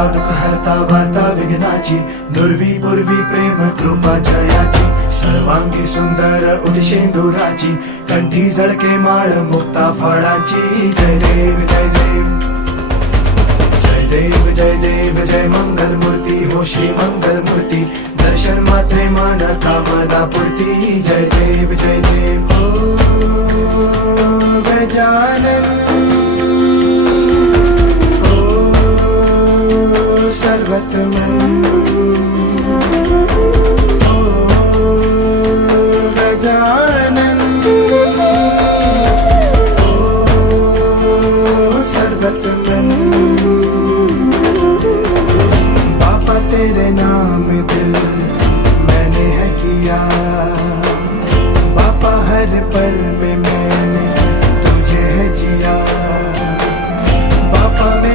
हरता दुःख हरता वार्ता विघ्नाची, दुर्वी पूर्वी प्रेम कृपा जयाची, सर्वांगी सुंदर उदिशेंदुराची, कंठी झळके माळ मुक्ता फळाची. जय देव जय देव जय देव जय देव जय मंगल मूर्ती हो श्री मंगल मूर्ती, दर्शन मात्रे मन कामना पूर्ती. जय देव जय देव हो गजानन हो सर्वतमन हो गजानन हो सर्वतमन. बापा तेरे नाम